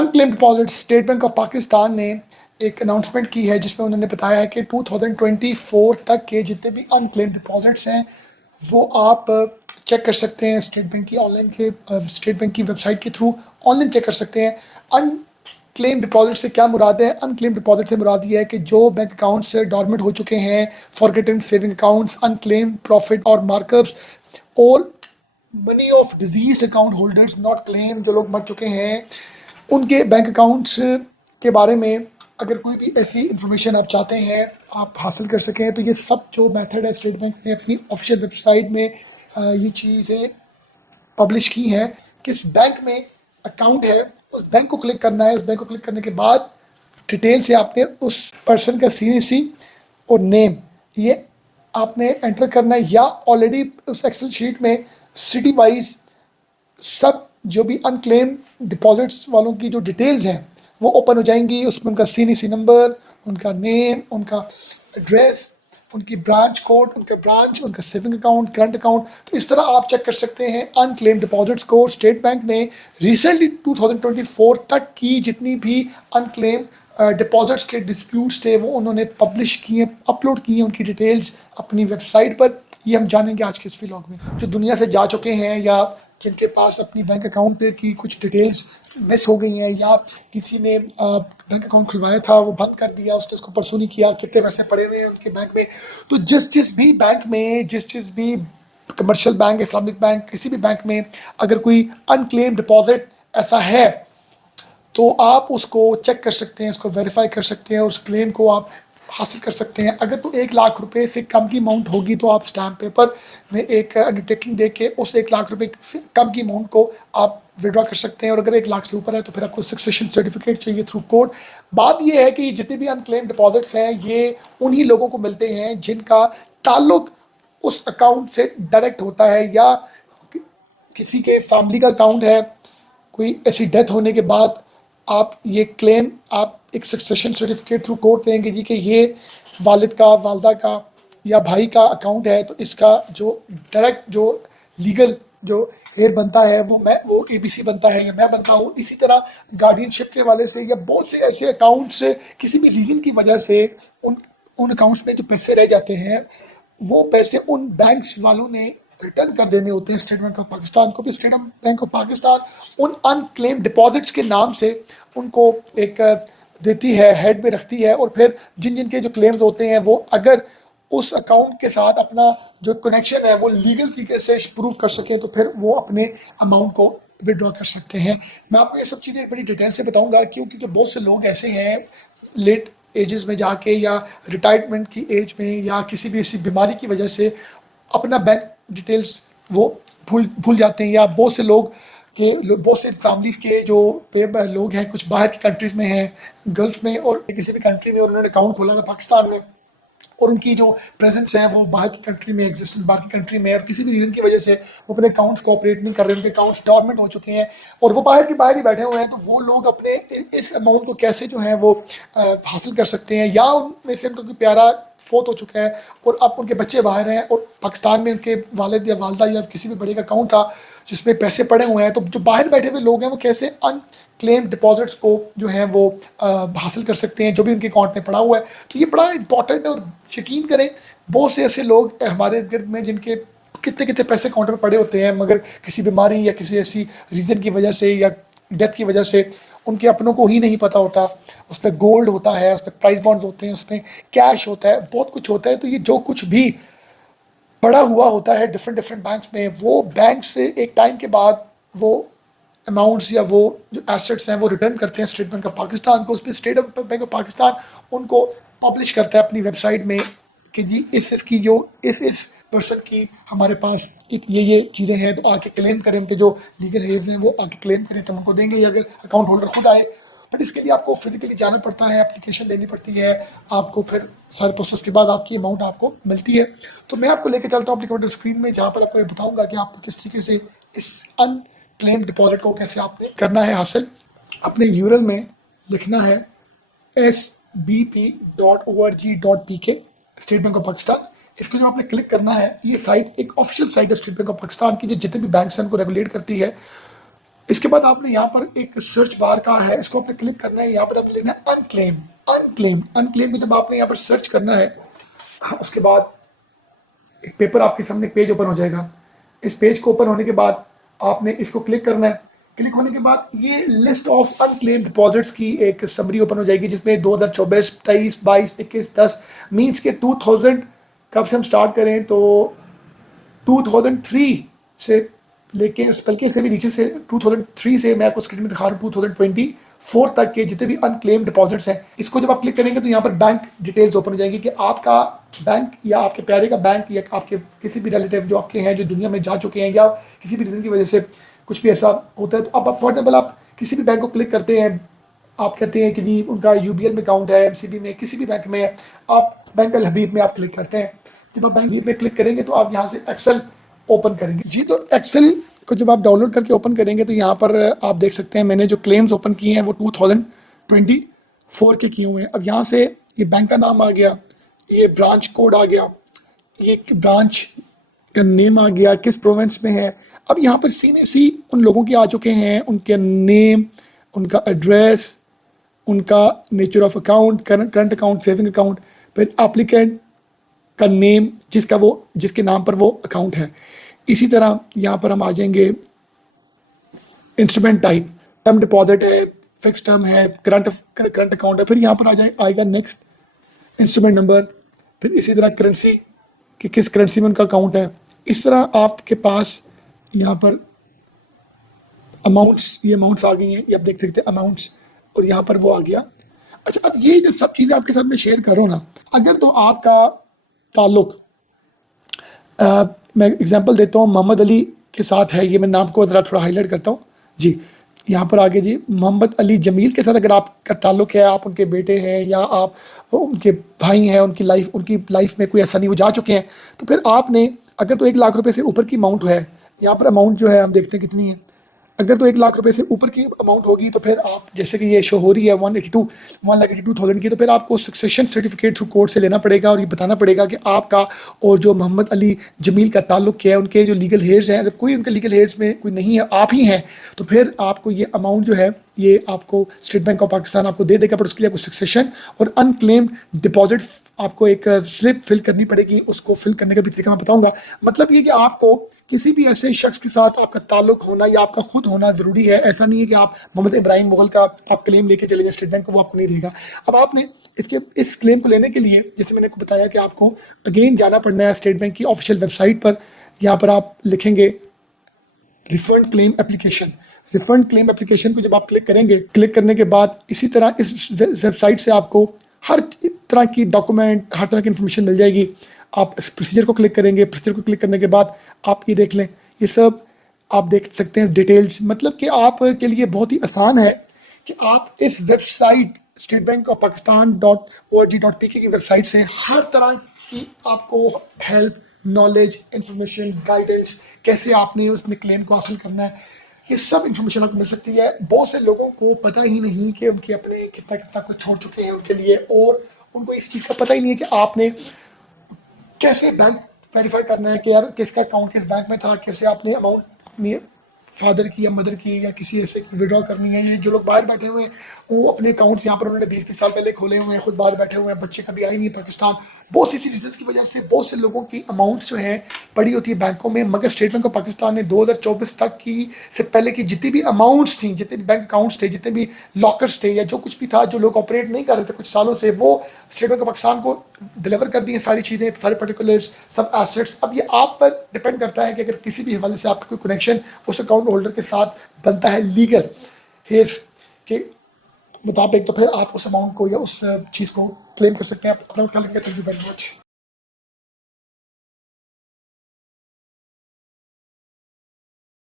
Unclaimed deposit, state bank of Pakistan ने एक announcement की है जिसमें उन्होंने बताया है कि 2024 तक के जितने भी अनक्लेम्ड डिपॉजिट्स हैं वो आप चेक कर सकते हैं स्टेट बैंक की स्टेट बैंक की वेबसाइट के थ्रू ऑनलाइन चेक कर सकते हैं। अनक्लेम डिपॉजिट से क्या मुराद है? अनक्लेम डिपॉजिट से मुराद ये है कि जो बैंक अकाउंट्स डॉर्मेंट हो चुके हैं, forgotten saving accounts, unclaim profit और मार्कअप्स, और money of disease account holders not claim, जो लोग मर चुके हैं उनके बैंक अकाउंट्स के बारे में अगर कोई भी ऐसी इंफॉर्मेशन आप चाहते हैं आप हासिल कर सकें, तो ये सब जो मेथड है स्टेट बैंक ने अपनी ऑफिशियल वेबसाइट में ये चीज़ें पब्लिश की हैं। किस बैंक में अकाउंट है उस बैंक को क्लिक करना है। उस बैंक को क्लिक करने के बाद डिटेल से आपने उस पर्सन का CVC और नेम ये आपने एंटर करना है, या ऑलरेडी उस एक्सेल शीट में सिटी वाइज सब जो भी अनक्लेम डिपॉजिट्स वालों की जो डिटेल्स हैं वो ओपन हो जाएंगी। उसमें उनका CVC नंबर, उनका नेम, उनका एड्रेस, उनकी ब्रांच कोड, उनका ब्रांच, उनका सेविंग अकाउंट, करंट अकाउंट, तो इस तरह आप चेक कर सकते हैं अनक्लेम डिपॉजिट्स को। स्टेट बैंक ने रिसेंटली 2024 तक की जितनी भी अनक्लेम डिपॉजिट्स के डिस्प्यूट्स थे वो उन्होंने पब्लिश किए, अपलोड किए उनकी डिटेल्स अपनी वेबसाइट पर। ये हम जानेंगे आज के इस व्लॉग में। जो दुनिया से जा चुके हैं या जिनके पास अपनी बैंक अकाउंट की कुछ डिटेल्स मिस हो गई हैं, या किसी ने बैंक अकाउंट खुलवाया था वो बंद कर दिया, उसने उसको परसू नहीं किया, कितने पैसे पड़े हुए हैं उनके बैंक में, तो जिस भी बैंक में, जिस भी कमर्शियल बैंक, इस्लामिक बैंक, किसी भी बैंक में अगर कोई अनक्लेम डिपॉजिट ऐसा है तो आप उसको चेक कर सकते हैं, उसको वेरीफाई कर सकते हैं और उस क्लेम को आप हासिल कर सकते हैं। अगर तो 1 लाख रुपए से कम की अमाउंट होगी तो आप स्टैम्प पेपर में एक अंडरटेकिंग दे के उस 1 लाख रुपए से कम की अमाउंट को आप विड्रॉ कर सकते हैं, और अगर 1 लाख से ऊपर है तो फिर आपको सक्सेशन सर्टिफिकेट चाहिए थ्रू कोर्ट। बात यह है कि जितने भी अनक्लेम डिपॉजिट्स हैं ये उन्हीं लोगों को मिलते हैं जिनका ताल्लुक उस अकाउंट से डायरेक्ट होता है, या किसी के फैमिली का अकाउंट है, कोई ऐसी डेथ होने के बाद आप ये क्लेम आप एक सक्सेशन सर्टिफिकेट थ्रू कोर्ट लेंगे जी कि ये वालिद का, वालदा का या भाई का अकाउंट है, तो इसका जो डायरेक्ट जो लीगल जो हेयर बनता है वो ABC बनता है या मैं बनता हूँ। इसी तरह गार्डियनशिप के वाले से या बहुत से ऐसे अकाउंट्स किसी भी रीज़न की वजह से उन अकाउंट्स में जो पैसे रह जाते हैं वो पैसे उन बैंक्स वालों ने रिटर्न कर देने होते हैं स्टेट बैंक ऑफ पाकिस्तान को। भी स्टेट बैंक ऑफ पाकिस्तान उन अनक्लेम डिपॉजिट्स के नाम से उनको एक देती है, हेड में रखती है, और फिर जिन जिन के जो क्लेम्स होते हैं वो अगर उस अकाउंट के साथ अपना जो कनेक्शन है वो लीगल तरीके से प्रूव कर सके तो फिर वो अपने अमाउंट को विड्रॉ कर सकते हैं। मैं आपको ये सब चीज़ें बड़ी डिटेल से बताऊंगा क्योंकि बहुत से लोग ऐसे हैं लेट एजेस में जाके या रिटायरमेंट की एज में या किसी भी ऐसी बीमारी की वजह से अपना बैंक डिटेल्स वो भूल जाते हैं, या बहुत से लोग बहुत से फैमिलीज के जो लोग हैं कुछ बाहर की कंट्रीज में हैं, गल्फ में और किसी भी कंट्री में, और उन्होंने अकाउंट खोला था पाकिस्तान में और उनकी जो प्रेजेंस है वो बाहर की कंट्री में एग्जिस्टेंस बाहर की कंट्री में है, और किसी भी रीज़न की वजह से वो अपने अकाउंट्स को ऑपरेट नहीं कर रहे, उनके अकाउंट्स डॉर्मेंट हो चुके हैं और वो बाहर ही बैठे हुए हैं, तो वो लोग अपने इस अमाउंट को कैसे जो है वो हासिल कर सकते हैं, या उनमें से उनका कोई प्यारा फोत हो चुका है और अब उनके बच्चे बाहर हैं और पाकिस्तान में उनके वालिद या वालदा या किसी भी बड़े का अकाउंट था जिसमें पैसे पड़े हुए हैं, तो जो बाहर बैठे हुए लोग हैं वो कैसे क्लेम डिपॉजिट्स को जो है वो हासिल कर सकते हैं जो भी उनके अकाउंट में पड़ा हुआ है। तो ये बड़ा इंपॉर्टेंट है और यकीन करें बहुत से ऐसे लोग हमारे गिर्द में जिनके कितने कितने पैसे अकाउंट में पड़े होते हैं मगर किसी बीमारी या किसी ऐसी रीज़न की वजह से या डेथ की वजह से उनके अपनों को ही नहीं पता होता। उस पर गोल्ड होता है, उस पर प्राइस बॉन्ड्स होते हैं, उसमें कैश होता है, बहुत कुछ होता है। तो ये जो कुछ भी पड़ा हुआ होता है डिफरेंट बैंक्स में, वो बैंक से एक टाइम के बाद वो अमाउंट्स या वो जो एसेट्स हैं वो रिटर्न करते हैं स्टेट बैंक ऑफ पाकिस्तान को। उस पर स्टेट बैंक ऑफ पाकिस्तान उनको पब्लिश करता है अपनी वेबसाइट में कि जी इसकी जो इस पर्सन की हमारे पास ये चीज़ें हैं, तो आके क्लेम करें, उनके जो लीगल हेयर्स हैं वो आके क्लेम करें तो उनको देंगे, या अगर अकाउंट होल्डर खुद आए। बट इसके लिए आपको फिजिकली जाना पड़ता है, एप्लीकेशन देनी पड़ती है आपको, फिर सारे प्रोसेस के बाद आपकी अमाउंट आपको मिलती है। तो मैं आपको लेके चलता हूँ अपनी कंप्यूटर स्क्रीन में जहाँ पर आपको ये बताऊँगा कि आपको किस तरीके से इस अनक्लेम्ड डिपॉजिट को कैसे आपने करना है हासिल। अपने यूआरएल में लिखना है sbp.org.pk state bank of Pakistan. इसको जो आपने क्लिक करना है, ये साइट एक ऑफिशियल साइट है स्टेट बैंक ऑफ पाकिस्तान की जो जितने भी बैंक हैं उनको रेगुलेट करती है। इसके बाद आपने यहाँ पर एक सर्च बार का है, इसको आपने क्लिक करना है, यहाँ पर आपने लिखना है अनक्लेम। अनक्लेम अनक्लेम को जब आपने यहाँ पर सर्च करना है, उसके बाद एक पेपर आपके सामने पेज ओपन हो जाएगा। इस पेज को ओपन होने के बाद आपने इसको क्लिक करना है। क्लिक होने के बाद ये लिस्ट ऑफ अनक्लेम डिपॉजिट्स की एक समरी ओपन हो जाएगी, जिसमें 2024, 23, 22, 21, 10 मीन्स के 2000 कब से हम स्टार्ट करें तो 2003 से लेके बल्कि से भी नीचे से 2003 से मैं आपको स्क्रीन में दिखा रहा हूँ 2024 तक के जितने भी अनक्लेम डिपॉजिट्स हैं, इसको जब आप क्लिक करेंगे तो यहाँ पर बैंक डिटेल्स ओपन हो जाएंगी कि आपका बैंक या आपके प्यारे का बैंक या आपके किसी भी रिलेटिव जो आपके हैं जो दुनिया में जा चुके हैं या किसी भी रीज़न की वजह से कुछ भी ऐसा होता है, तो अब फॉर एग्जाम्पल आप किसी भी बैंक को क्लिक करते हैं, आप कहते हैं कि जी उनका यूबीएल में अकाउंट है, एमसीबी में, किसी भी बैंक में, आप बैंक अल हबीब में आप क्लिक करते हैं। जब आप बैंक हबीब में क्लिक करेंगे तो आप यहाँ से एक्सेल ओपन करेंगे जी। तो एक्सेल को जब आप डाउनलोड करके ओपन करेंगे तो यहाँ पर आप देख सकते हैं मैंने जो क्लेम्स ओपन किए हैं वो 2024 के किए हुए हैं। अब यहाँ से ये बैंक का नाम आ गया, ये ब्रांच कोड आ गया, ये ब्रांच का नेम आ गया, किस प्रोविंस में है। अब यहाँ पर सीने सी उन लोगों के आ चुके हैं, उनके नेम, उनका एड्रेस, उनका nature of account, current account, saving account, फिर एप्लीकेंट का नेम जिसके नाम पर वो अकाउंट है। इसी तरह यहाँ पर हम आ जाएंगे इंस्ट्रूमेंट टाइप, टर्म डिपॉजिट है, फिक्स टर्म है, करंट अकाउंट है। फिर यहाँ पर आएगा नेक्स्ट इंस्ट्रूमेंट नंबर, फिर इसी तरह करेंसी कि किस करेंसी में उनका अकाउंट है। इस तरह आपके पास यहाँ पर अमाउंट्स, ये अमाउंट्स आ गई हैं, ये आप देख सकते हैं अमाउंट्स, और यहाँ पर वो आ गया। अच्छा, अब ये जो सब चीज़ें आपके साथ में शेयर कर रहा हूँ ना, अगर तो आपका ताल्लुक मैं एग्जांपल देता हूँ मोहम्मद अली के साथ है, ये मैं नाम को ज़रा थोड़ा हाईलाइट करता हूँ जी। यहाँ पर आगे जी मोहम्मद अली जमील के साथ अगर आपका ताल्लुक है, आप उनके बेटे हैं या आप उनके भाई हैं, उनकी लाइफ में कोई ऐसा नहीं वो जा चुके हैं, तो फिर आपने अगर तो 1 लाख रुपए से ऊपर की अमाउंट है, यहाँ पर अमाउंट जो है हम देखते हैं कितनी है। अगर तो 1 लाख रुपए से ऊपर की अमाउंट होगी तो फिर आप जैसे कि ये शो हो रही है 1,82,000 की, तो फिर आपको सक्सेशन सर्टिफिकेट थ्रू कोर्ट से लेना पड़ेगा और ये बताना पड़ेगा कि आपका और जो मोहम्मद अली जमील का ताल्लुक क्या है, उनके जो लीगल हेयर्स हैं, अगर कोई उनके लीगल हेयर्स में कोई नहीं है, आप ही हैं, तो फिर आपको ये अमाउंट जो है ये आपको स्टेट बैंक ऑफ पाकिस्तान आपको दे देगा। पर उसके लिए आपको सक्सेशन और अनक्लेम्ड डिपॉजिट आपको एक स्लिप फिल करनी पड़ेगी। उसको फिल करने का भी तरीका मैं बताऊंगा। मतलब ये कि आपको किसी भी ऐसे शख्स के साथ आपका ताल्लुक होना या आपका खुद होना जरूरी है। ऐसा नहीं है कि आप मोहम्मद इब्राहिम मुगल का आप क्लेम लेके चले जाए स्टेट बैंक को, वो आपको नहीं देगा। अब आपने इस क्लेम को लेने के लिए जैसे मैंने आपको बताया कि आपको अगेन जाना पड़ना है स्टेट बैंक की ऑफिशियल वेबसाइट पर। यहाँ पर आप लिखेंगे refund claim application. Refund claim application को जब आप क्लिक करेंगे, क्लिक करने के बाद इसी तरह इस वेबसाइट से आपको हर तरह की डॉक्यूमेंट, हर तरह की इंफॉर्मेशन मिल जाएगी। आप इस प्रोसीजर को क्लिक करेंगे, प्रोसीजर को क्लिक करने के बाद आप ये देख लें, ये सब आप देख सकते हैं डिटेल्स। मतलब कि आपके लिए बहुत ही आसान है कि आप इस website state bank of Pakistan .org.pk की वेबसाइट से हर तरह की आपको हेल्प, नॉलेज, इंफॉर्मेशन, गाइडेंस, कैसे आपने उसमें क्लेम को हासिल करना है, ये सब इंफॉर्मेशन आपको मिल सकती है। बहुत से लोगों को पता ही नहीं कि उनके अपने कितना कितना कुछ छोड़ चुके हैं उनके लिए, और उनको इस चीज़ का पता ही नहीं है कि आपने कैसे बैंक वेरीफाई करना है कि यार किसका अकाउंट किस बैंक में था, कैसे आपने अमाउंट अपनी फादर की या मदर की या किसी ऐसे की विड्रॉ करनी है। ये जो लोग बाहर बैठे हुए हैं वो अपने अकाउंट्स यहाँ पर उन्होंने 20-20 साल पहले खोले हुए हैं, खुद बाहर बैठे हुए हैं, बच्चे कभी आए नहीं पाकिस्तान। बहुत सी रीजन की वजह से बहुत से लोगों की अमाउंट्स जो हैं पड़ी होती है बैंकों में। मगर स्टेट बैंक ऑफ पाकिस्तान ने 2024 तक की से पहले की जितनी भी अमाउंट्स थी, जितने भी बैंक अकाउंट्स थे, जितने भी लॉकर्स थे या जो कुछ भी था जो लोग ऑपरेट नहीं कर रहे थे कुछ सालों से, वो स्टेट बैंक ऑफ पाकिस्तान को डिलीवर कर दी है सारी चीज़ें, सारे पर्टिकुलर्स, सब एसेट्स। अब ये आप पर डिपेंड करता है कि अगर किसी भी हवाले से आपका कोई कनेक्शन उस अकाउंट होल्डर के साथ बनता है लीगल हेयर्स के मुताबिक, तो फिर आप उस अमाउंट को या उस चीज़ को क्लेम कर सकते हैं। अपना ख्याल रखिएगा। Thank you very much.